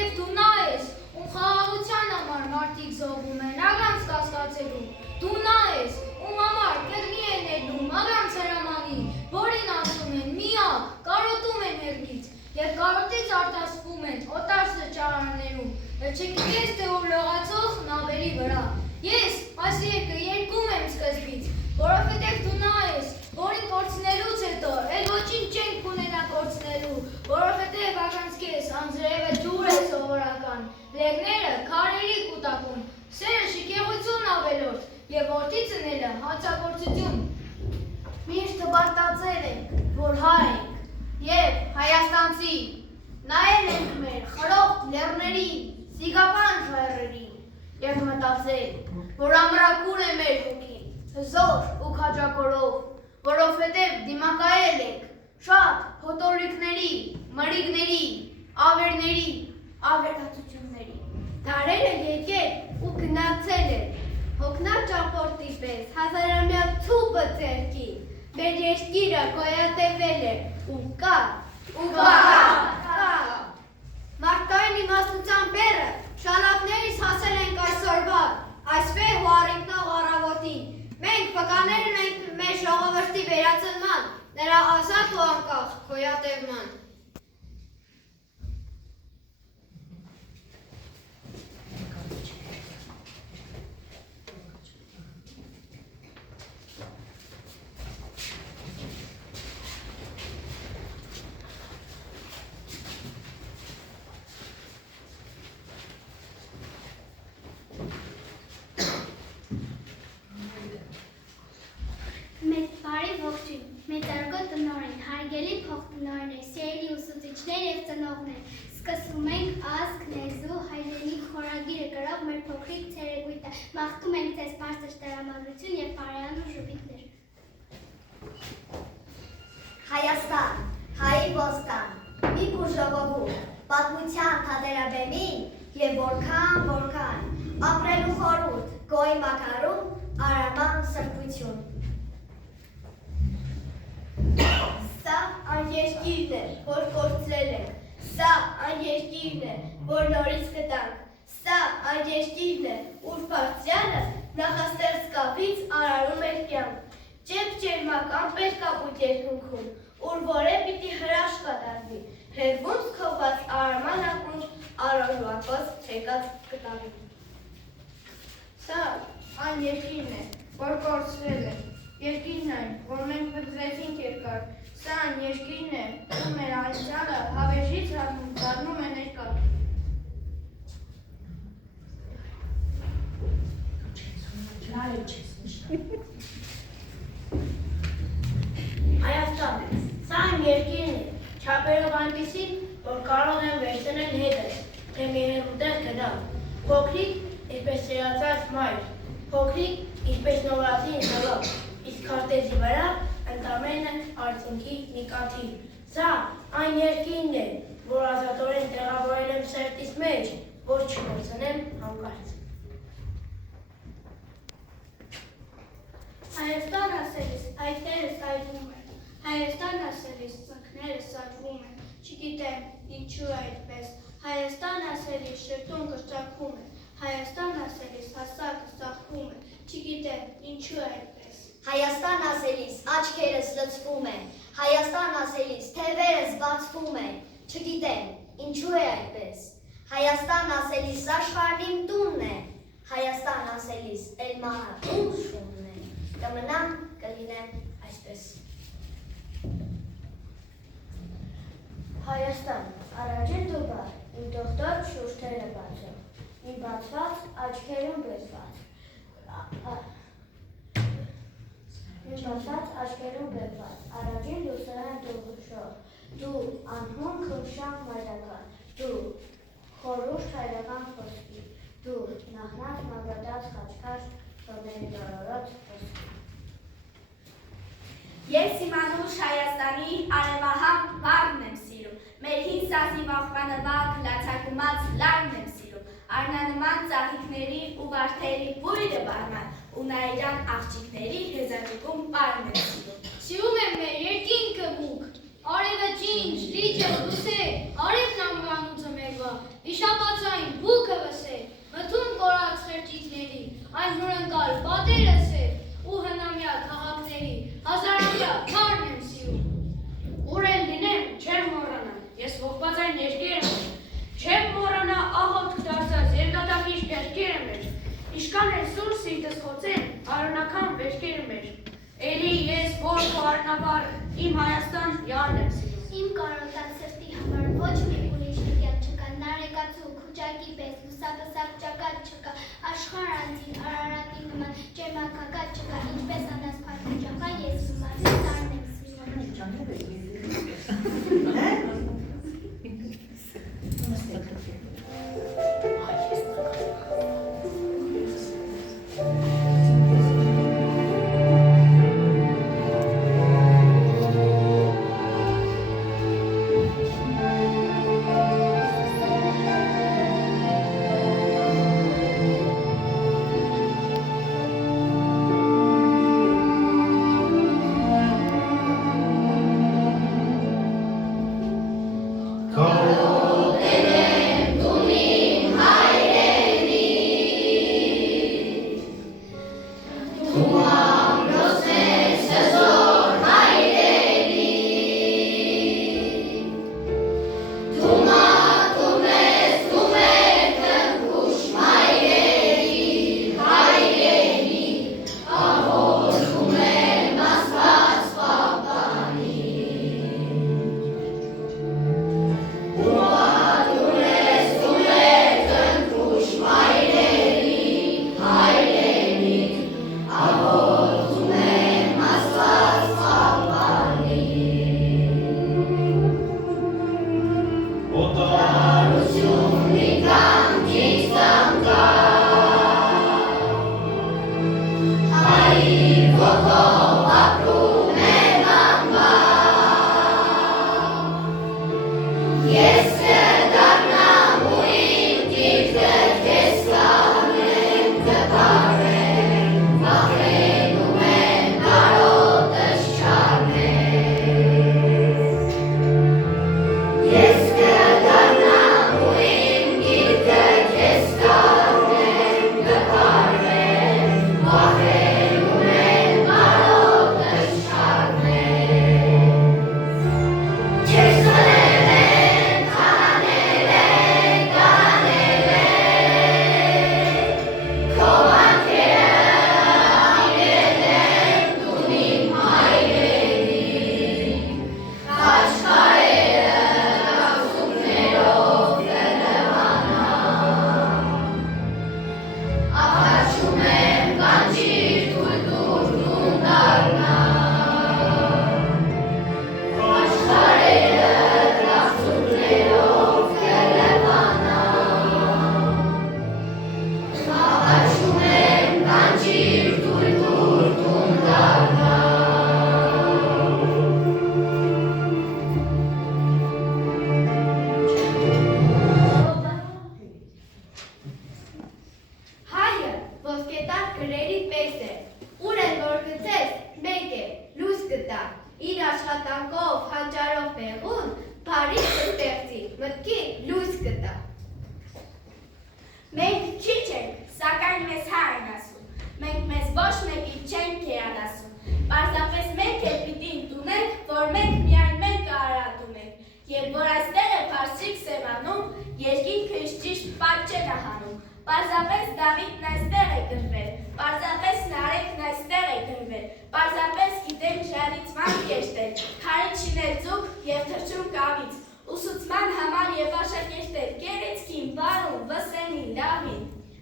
որովհետև դու նա ես, ում խաղաղության համար մարդիկ զոհվում են, առանց կասկածելու, դու նա ես, ում համար կեղնի են ներդում, առանց հրամանի, որին ասում են միակ, կարոտում են հեռվից, և կարոտից արտասվում են օտար սրճարաններում, և չգիտես թե ուր լողացող նավերի վրա։ Ես այս երգը երգում եմ սկզբից, որովհետև դու նա ես, որին կորցնելուց հետո էլ ոչինչ չենք ունենա կորցնելու, որովհետև առանց քեզ անձրևը ջուր է սովորական, լեռները քարերի կուտակում, սերը շքեղություն ավելորդ, և որդի ծնելը հանցագործություն։ Միշտ հպարտացել ենք, որ հայ ենք, և հայաստանցի, նայել ենք մեր խրոխտ լեռներին, սիգապան ժայռերին, և մտածել, որ ամրակուր է մեր հոգին, հզոր ու քաջակորով, որովհետև դիմակայել ենք շատ հոտորիկների, մրիգների, ավերների, ավերածությունների։ Դարերը եկել ու գնացել են, հոգնած ճամփորդի պես հազարամյա ցուպը ձեռքին, մեր երկիրը գոյատևել է ու կա, ու կա։ Մարդկային իմաստության բեռը շալապներից հասել ենք այսօրվա, այսվեհ ու առինքնող առավոտին, մենք վկաներ ենք մեր ժողովրդի վերածնման, նրա ազատ ու անկախ գոյատևման։ Մեծարգո տնօրեն, հարգելի փոխտնօրեններ, սիրելի ուսուցիչներ և ծնողներ, սկսում ենք ազգ, լեզու, հայրենիք խորագիրը կրող մեր փոքրիկ ցերեկույթը, մաղթում ենք ձեզ բարձր տրամադրություն և բարեան ու ժպիտներ։ Հայաստան, հայի ոստան, մի փուշ ժողովուրդ, պատմության թատերաբեմին և որքան, ապրելու խորհուրդ, գոյ մակարում, արաման սրբություն։ Սա այն երկիրն է, որ կորցրել ենք, սա այն երկիրն է, որ նորից կտանք, սա այն երկիրն է, ուր բարձրյալը նախաստեղծ կապից արարում էր կյանք, ջերմական պերկապույտ երկնքում, ուր որե պիտի հրաշք կատարվի, հերվում սքոված արարման ակունջ առօրուակոս չեկած կտավի։ Սա այն երկիրն է, որ կորցրել է, երկիրն այն, որ մենք վծրեցինք երկար, սա այն երկիրն է, ում մեր անցյալը հավերժից դառնում է ներկա։ Հայաստան, սա այն երկիրն է, չափերով այնպիսին, որ կարող են վերցնել հետս, թե մի հեռուտեղ գնալ, փոքրիկ, ինչպես սերացած մայր, փոքրիկ, ինչպես նորածին զլոք, իսկ քարտեզի վրա ընդամենը արցունքի մի կաթիլ։ Սա այն երկիրն է, որ ազատորեն տեղավորել եմ սերտիս մեջ, որ չկորցնեմ հանկարծ։ Հայաստան ասելիս այդներս այդվում են, Հայաստան ասելիս ծնկներս սարվում են, չգիտեմ ինչու այդպես, Հայաստան ասելիս շրտուն կրճակվում է, Հայաստան ասելիս հասակը սախվում է, չգիտեմ ինչու այդպես։ Հայաստան ասելիս աչքերս լցվում են, Հայաստան ասելիս թևերս բացվում են, չգիտեմ ինչու է այդպես։ Հայաստան ասելիս աշխարհն իմ տունն է, Հայաստան ասելիս էլ մահը իմ շունն է, կմնամ կլինեմ այսպես։ Հայաստան, առաջին դու բար, իմ դոկտոր շուրթերը բացող, իմ բացված աչքերում բերված, աչքերում բերված, առաջին լուսարան դուրգուշող, դու անհուն քնշան մայրական, դու խորհուրդ հայրական խոսքի, դու նախնած մագրդած խաչքաշ թոների դարորոց խոսքի։ Ես իմանուշ Հայաստանի արևահամ վարն եմ սիրում, մեր հին սազի վախվանվակ լացակումած լարն եմ սիրում, արնանման ծաղիքների ու վարդերի բույրը բարման, ու նայրան աղջիկների հեզակիկում պարն եմ սիրում։ Սիրում եմ մեր երկինքը մուկ, արևը ջինջ, լիճը, լուսե, արևն ամրանուցը մերվա, վիշապացային բուքը վսեր, մթում կորած խրճիթների, այն հյուրընկալ պատերը սեր ու հնամյա քաղաքների, հազարամյա քարն եմ սիրում։ Ուր էլ լինեմ, չեմ մոռանա, ես ողբածային երկիրը մեր, չեմ մոռանա աղոթք դարձած երկատակիչ երկիրը մեր, իշքան էլ սուր սիրտս խոցեմ, արոնական վերքերը մեր, էլի ես որ ու արնավար իմ Հայաստան յարն եմ սիրում։ Իմ կարոտած սրտի համար ոչ մի ուրիշ տիկյակ չկա, նարեկացու քուճակի պես լուսապսակ ճակատ չկա, աշխարհ անձին Արարատի նման ջերմակակատ չկա, ինչպես անասփառ ճակա ես իմացի տարն եմ սիրում։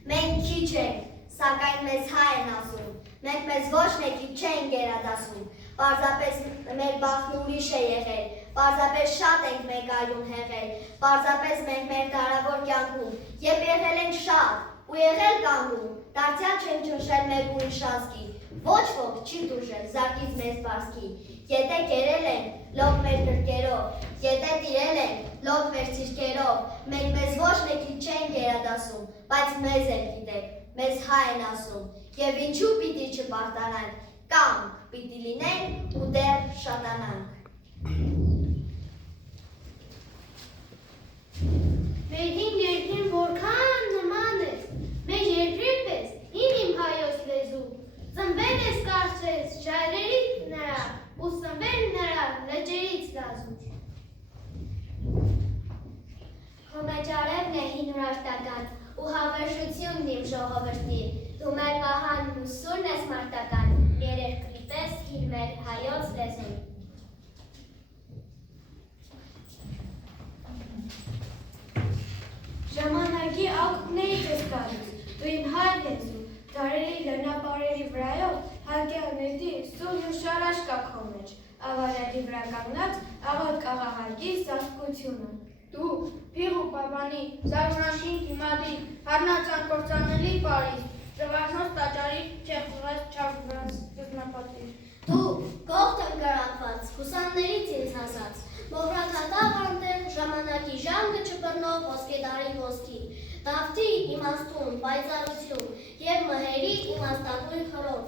Մենք քիչ ենք, սակայն մեզ հայ են ասում, մենք մեզ ոչ մեկի չեն գերադասում, պարզապես մեր բախտն ուրիշ է եղել, պարզապես շատ ենք մենք այլում հեղել, պարզապես մենք մեր դարավոր կյանքում, երբ եղել ենք շատ ու եղել կանգնում, դարձյալ չենք ճնշել մեկ ուրիշ ազգի, ոչ ոք չի դուժել զարկից մեզ բարձքի, եթե կերել ենք լոկ մեր գրկերով, եթե տիրել ենք լոկ մեր ցիրկերով, մենք մեզ ոչ մեկի չեն գերադասում, բայց մեզ են գիտեք, մեզ հայ են ասում, և ինչու պիտի չպարտանանք, կանգ պիտի լինենք ու դեռ շատանանք։ Մեր հին երկրին որքան նման ես, մեր երկրի պես իմ հայոց լեզու, ծնվել ես կարծես ժայռերից նրա, ու սնվել նրա լճերից լազու։ Հո մեջ արևն է հին ուրարտական, ու հավերժությունն իմ ժողովրդի, դու մեր վահանն ու սուրն ես մարտական, երերկրի պես հին մեր հայոց լեզուն։ Ժամանակի ակումներից ես գալիս, դու իմ հայր լեզու, դարերի լնապարերի վրայով հարգյանների սուրն ու շարաշ կա քո մեջ, ավարյալի վրա կանգնած աղոտ կաղահարգի սաղկությունը։ Դու փիղ ու պապանի, զարմանաշին դիմադի, հարնացան կործանելի պարիս, ժվարնոց տաճարի չեղծված չարվրած գզնապատիր։ Դու կողտ եմ կրակված, հուսաններից ինձ հասած, մողրաթատաղ անտեղ ժամանակի ժանգը չպրնով ոսկեդարի ոսկի, դավթի իմաստուն, պայծառություն և մհերի իմաստակույն խրով,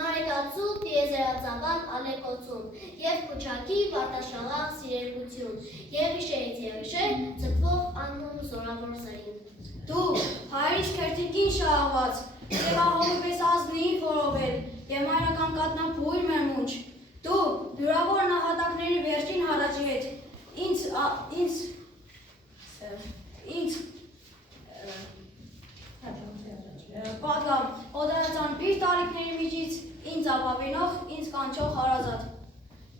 նարեկացու տիեզերածավան ալեկոցում և կուչակի վարտաշաղաղ սիրերգություն և իշերից և իշեր ծկվող անհուն զորավոր զրին։ Դու հայրից քերթիկին շահված, և ահովի պես ազնիի փորովել, և մայրական կատնապույր մեմուչ։ Դու դյուրավոր նահատակների վերջին հարաճի հետ, ինձ պատգամ, օդայացան պիր տարիքների միջից, ինձ ապավինող, ինձ կանչող հարազատ։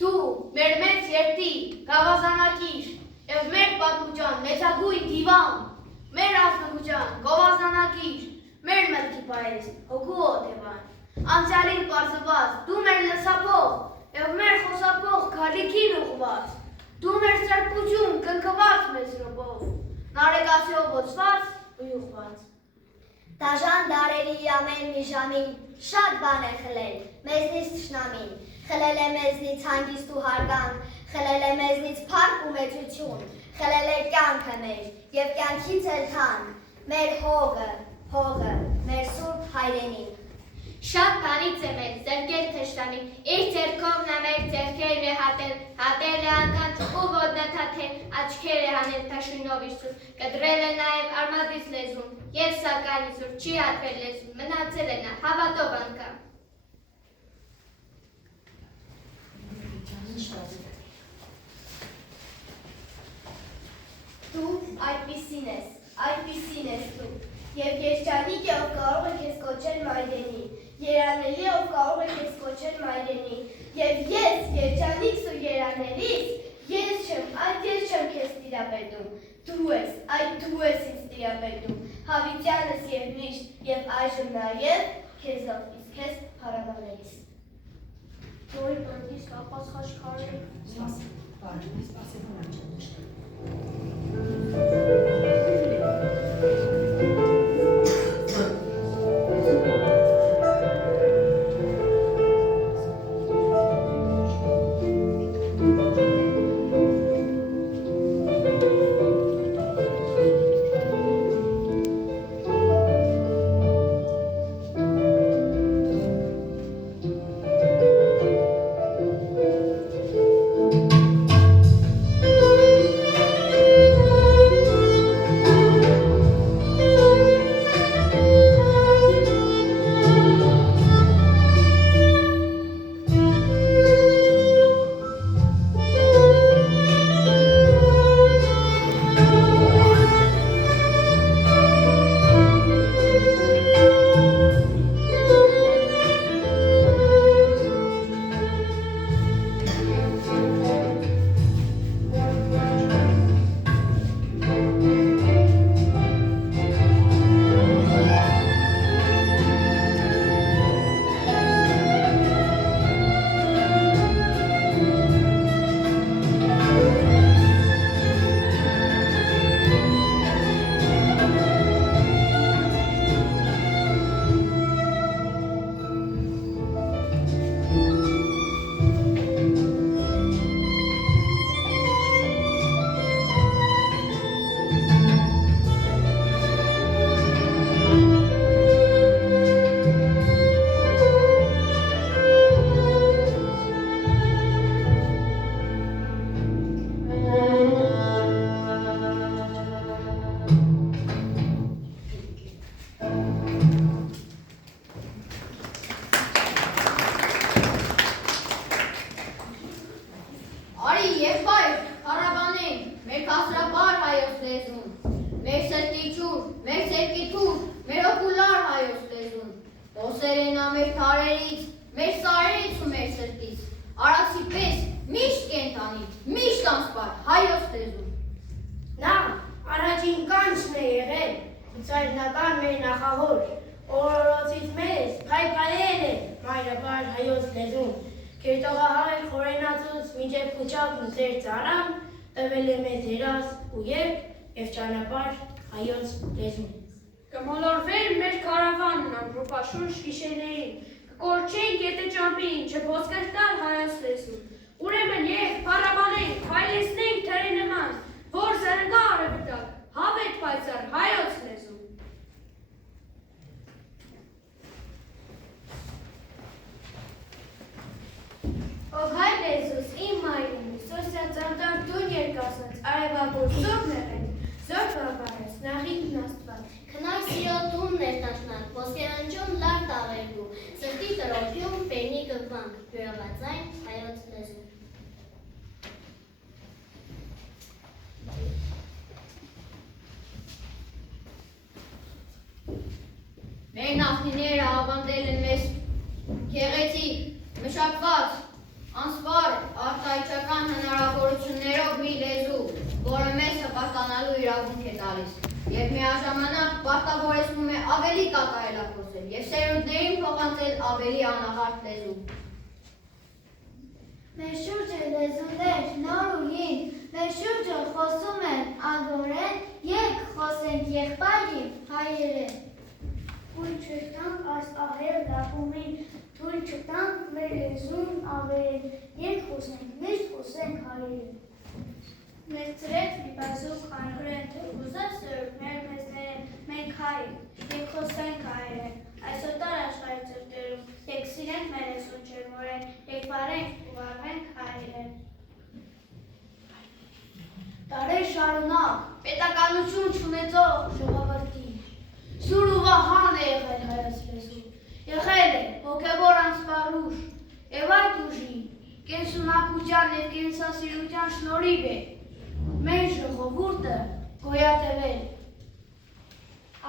Դու մեր մեծ երդի գավազանակիր և մեր պատմության մեծագույն դիվան, մեր ազնվության գովազանակիր, մեր մտքի պայես հոգու օդևան, անցյալին պարզված, դու մեր լսապող և մեր խոսապող քալիքին ուղված, դու մեր սրբություն կնքված մեզ ռոբով, նարեկացիով ոցված ու յուղված։ Դաժան դարերի ամեն մի ժամին շատ բան է խլել, մեզնից թշնամին, խլել է մեզնից հանգիստ ու հարգանք, խլել է մեզնից փառք ու մեծություն, խլել է կյանքը մեր և կյանքից էլ թան, մեր հողը, մեր սուրբ հայրենին։ Շատ բանից է մեզ ձերքեր թշնամին, իր ձերքով նա մեր ձերքերն է հատել է անգան ու ոտնաթաթել, աչքեր է հանել թաշույնով իր սուր, կտրել է նաև արմատից լեզուն, և սակայն իզուր չի հատվել լեզուն, մնացել է նա հավատով անգամ։ Դու այդպիսին ես դու, և երջանիկ է, ով կարող է քեզ կոչել մայրենի, երանելի ով կարող է քեզ կոչել մայրենի, և ես երջանիկս ու երանելիս, ես չեմ քեզ տիրապետում, դու ես ինձ տիրապետում, հավիտյանս և միշտ, և այժմ նաև քեզով, իսկ քեզ փառաբանելիս։ Դու իմ բնտիս կապած խաչքարերի։ մեր սարերից ու մեր սրտից, արացի պես միշտ կենթանի, միշտ անսպար, հայոց լեզուն։ Նա առաջին կանչն է եղել, ուսանական մեր նախահոր, օրորոցից մեզ փայփայել է մայրաբար հայոց լեզուն, կերտողահար խորենացուց մինչև փուչակն ու ձեր ծառան, տվել է մեզ երազ ու երկ և ճանապարհ հայոց լեզուն։ Կմոլորվեր մեր կարավանն ամրոպաշունչ գիշերներին, կկորչենք եթե ճամփին, չփոսկրտալ հայոց լեզուն։ Ուրեմն երբ փառաբանենք, փայլեցնենք թրի նման, որ զրնգա արևտակ, հավետ պայծառ հայոց լեզուն։ Ով հայ լեզուս իմ մայրենի, սոսյացանդար դուն երկասած, արևավոր զոր նեղեն, զոր բաբարես, նախինքն աստված։ Քնար սիրո տունն էր տաշնակ, ոսկերանջուն լար տաղերգու, սրտի տրոփյուն, պերնի կվանք, յուրավացայն հայոց լեզու։ Մեր նախնիները ավանդել են մեզ գեղեցիկ, մշակված, անսպար, արտահայտչական հնարավորություններով մի լեզու, որը մեզ հպարտանալու իրավունք է տալիս, և միաժամանակ պարտավորեցնում է ավելի կատարելափոխել և սերունդներին փոխանցել ավելի անաղարտ լեզու։ Մեր շուրջը լեզուներ նոր ու հին, մեր շուրջը խոսում են անգորեն, երբ խոսենք եղբայրին հայերեն։ Թույլ չտանք այս ահեղ լապումին, թույլ չտանք մեր լեզուն ավերեն, երբ խոսենք, միշտ խոսենք հայերեն։ Մեր ծրեց մի բազուկ անորեն, ուզած սրուպներ մեզներեն, մենք հայր, եկ խոսենք հայերեն, այսօտար աշխարի ծրտերում, եկ սիրենք մեր լեզուն ջերմորեն, եկ վարենք ու վարվենք հայերեն։ Տարեր շարունակ, պետականություն չունեցող ժողովրդի, սուր ու վահան է եղել հայոց լեզուն, եղել է հոգևոր անսպառուժ, և այդ ուժի կենսունակության և կենսասիրության շնորհիվ է մեր ժողովուրդը գոյատևել։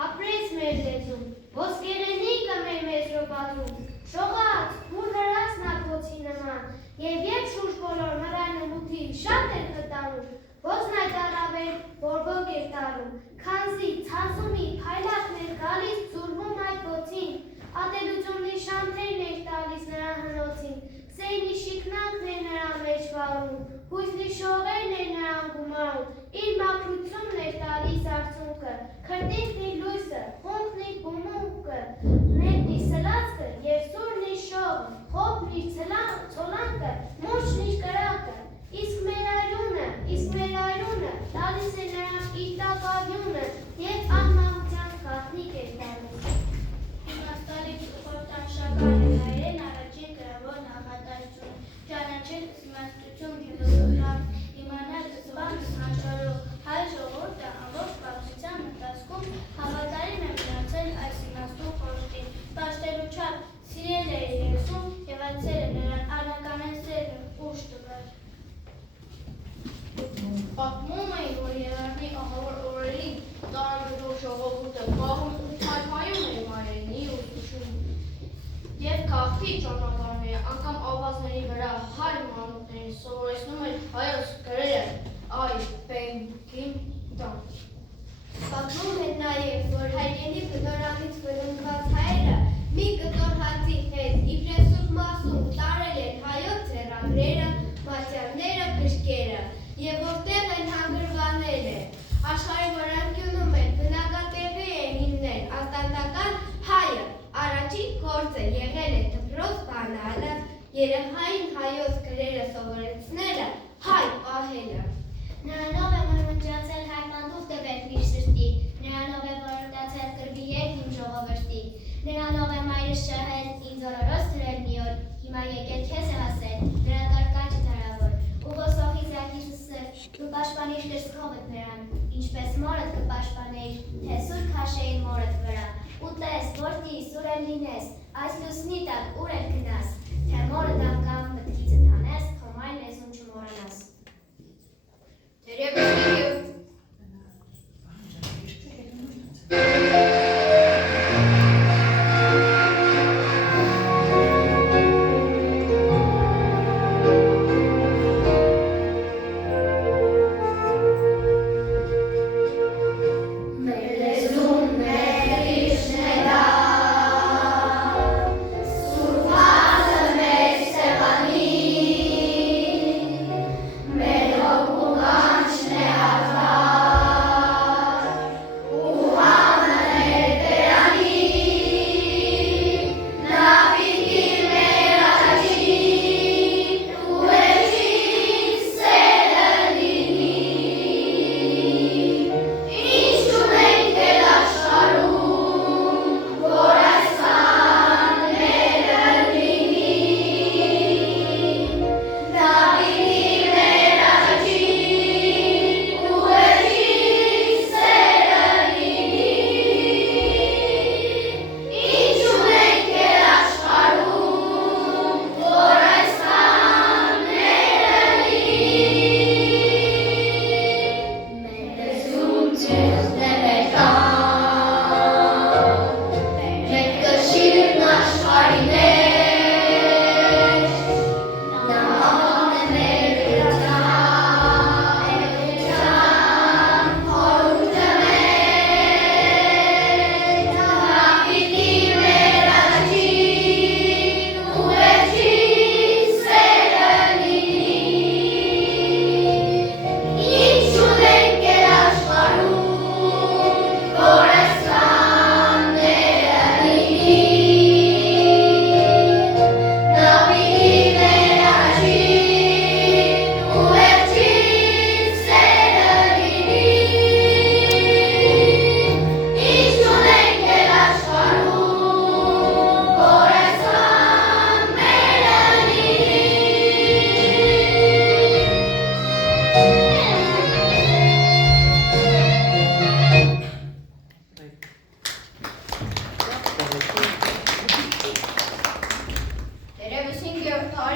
Ապրեց մեր լեզուն, ոսկեղենիկը մեր մեծրոպատում, շողաց, ուր հրած նատվոցի նման, և երբ շուրջ բոլոր մռայլը մութի շատ էր խտարում, ոսն այդ առավել բորբոք էր տարում, քանզի ցածումի փայլակն էր գալիս ձուրվում այդ ոցին, ատելությունի շանթերն էր տալիս նրա հնոցին, սեյնի շիկնանքն էր նրա մեջ վարում, հույզնի շողերն էր նրան գումարում, իր մաքրությունն էր տալիս արցունքը, քրտինքն իր լույսը, խունքն իր բումունքը, նետն իր սլացքը և սուրն իր շողը, խոպն իր ցոլանքը, մուշն իր կրակը, իսկ մեր այրունը տալիս է նրան իր տակավյունը և անմահության խաղնիկ էր տալիս։ Իմաստալից ու խորտանշական է հայերեն առաջին գրավոր նախատաշություն, ճանաչել իմաստություն գեղեցկան, իմանալ զվան հանճարով, հայ ժողովուրդը ամբողջ պատմության ընթացքում հավատարիմ է մնացել այս իմաստուն խորհրդին, պաշտելուչափ սիրել է իր լեզուն և այցել է նրան անականեն սերն ուժ տվել։ Պատմում էին, որ Երևանի ահավոր օրերին տարբերող ժողովուրդը պահում ու փայփայում էր մայրենի ուսուցում և քաղաքի ճանապարհները, անգամ ավազների վրա հայ մանուկներին սովորեցնում էր հայոց գրերը, այ պենքին տան։ Պատմում են նաև, որ հայրենի կտորամից վրընկված հայերը մի կտոր հացի հետ իբրև սուրբ մասում տարել են հայոց ձեռագրերը, մատյանները, բժկերը և որտեղ են հանգրվանել են։ Աշխարհի որանկյունում են բնակատեղի է հիմնել աստանտական հայը, առաջին գործը եղել է դպրոց բանալը, երեխային հայոց գրերը սովորեցնելը, հայ պահելը։ Նրանով է մրմնջացել հայ մանդուխ տվեք իր սրտի, նրանով է որորդացել կրվի երկ իմ ժողովրդի, նրանով է մայրս շահել ինձ օրորոց դրել մի օր, հիմա եկել քեզ է հասել, նրա կարկաճը դարավոր, ու ոսոխի զակիրսը դու պաշտպանիր կրսքովդ նրան, ինչպես մորդ կպաշտպանեիր, թե սուր քաշեին մորդ վրա, ու տես, որդի, սուր եմ լինես, այս լուսնի տակ ուր էլ գնաս, թե մորդ անգամ մտքիցդ հանես, խոմայն լեզուն չմոռանաս։ Թերևս և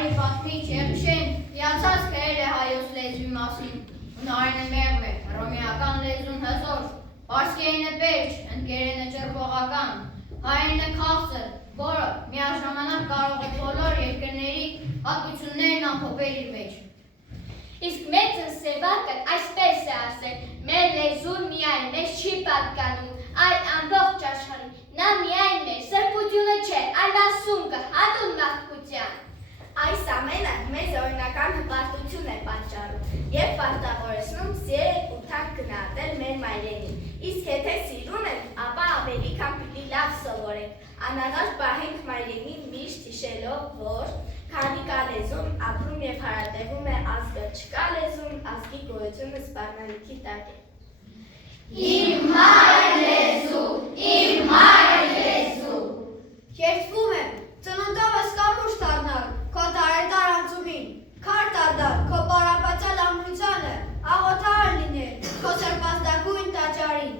Արի պատմիչ Երշեն հիացած գրել է հայոց լեզվի մասին։ Ունարն է մեղմ է, հռոմեական լեզուն հզոր, պարսկերեն է պերճ, ընկերեն է ջրբողական, հայերեն է քաղցր, որը միաժամանակ կարող է բոլոր երկրների հատկություններն ամփոփել իր մեջ։ Իսկ մեծն սևակը այսպես է ասել, մեր լեզուն միայն մեզ չի պատկանում, այլ ամբողջ աշխարհին, նա միայն մեր սրբությունը չէ, այլ ասում կհատուն մարդկության։ Այս ամենը մեզ օրինական հպարտություն է պատճառում և պարտավորեցնում սիրել ու թանկ գնահատել մեր մայրենին։ Իսկ եթե սիրում ենք, ապա ավելի քան պիտի լավ սովորենք, անհրաժեշտ պահենք մայրենին միշտ հիշելով, որ քանի կա լեզուն, ապրում և հարատևում է ազգը, չկա լեզուն, ազգի գոյությունը սպառնալիքի տակ է։ Իմ հայր լեզու, իմ հայր լեզու։ Երդվում եմ, ծնունդովս կամուշ դառնալ, քո տարետար անցումին, քար դառնալ, քո պարապացյալ ամրությանը, աղոթար լինել, քո սրբազդագույն տաճարին։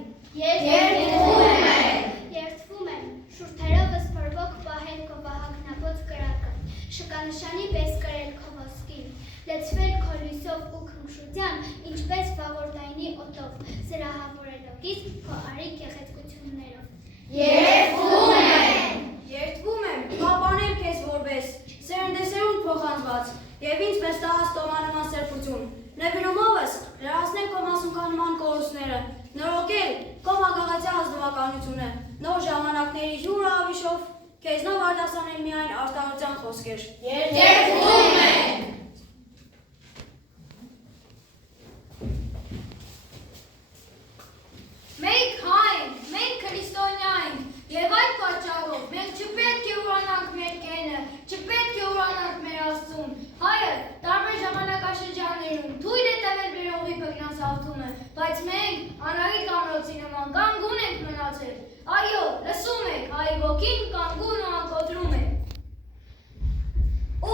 Երդվում եմ, շուրթերովս փրվոք պահել քո վահագնաբոց կրակը, շկանշանի պես կրել քո ոսկին, լցվել քո լույսով ու քնքշությամբ, ինչպես վաղորդայնի օդով, զրահավորելով իսկ քո արի գեղեցկություններով։ Երդվում եմ, պապանեմ քեզ որպես սերնդեսերուն փոխանցված և ինձպես տահած տոմանման սրբություն։ Նվիրումովս լրացնել քո մասունքանման կորուստները, նորոգել քո մագաղացյալ ազնվականությունը, նոր ժամանակների հյուր ավիշով քեզնով արտասանել միայն արտահայտության խոսքեր։ Երդվում եմ։ Մենք հայ ենք, մենք քրիստոնյա ենք, և այդ պատճառով մենք չպետք է ուրանանք մեր կենը, չպետք է ուրանանք մեր Աստծուն։ Հայը տարբեր ժամանակաշրջաններում թույլ է տվել բերողի բգնասավթումը, բայց մենք Անահիտ Կամրոցի նման կանգուն ենք մնացել։ Այո, լսում եք, հայի ոգին կանգուն ու անկոտրում է։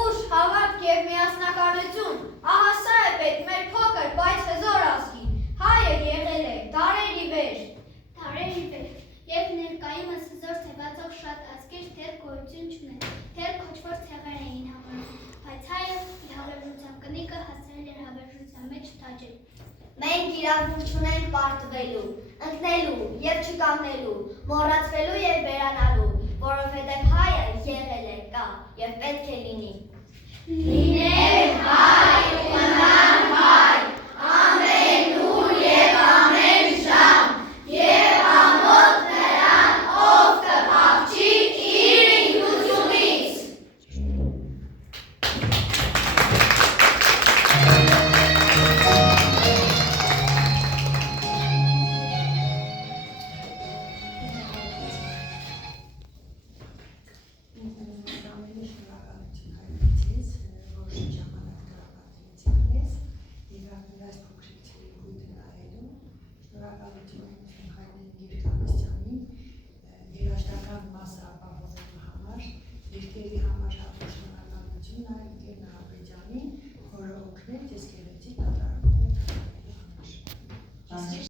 Ուժ, հավատք և միասնականություն, ահա սա է պետք մեր փոքր, բայց հզոր ազգին։ Հայը եղել է դարերի վեր։ Տարերի վեր, և ներկայումս հզոր թևածող շատ ազգեր դեռ գոյություն չունեն, դեռ քոչվոր ցեղեր էին համարում, բայց հայը իր հավերժության կնիկը հասցրել էր հավերժության մեջ թաջել։ Մենք իրավունք չունենք պարտվելու, ընկնելու և չկանգնելու, մոռացվելու և վերանալու, որովհետև հայը եղել է, կա և պետք է լինի։ Լինել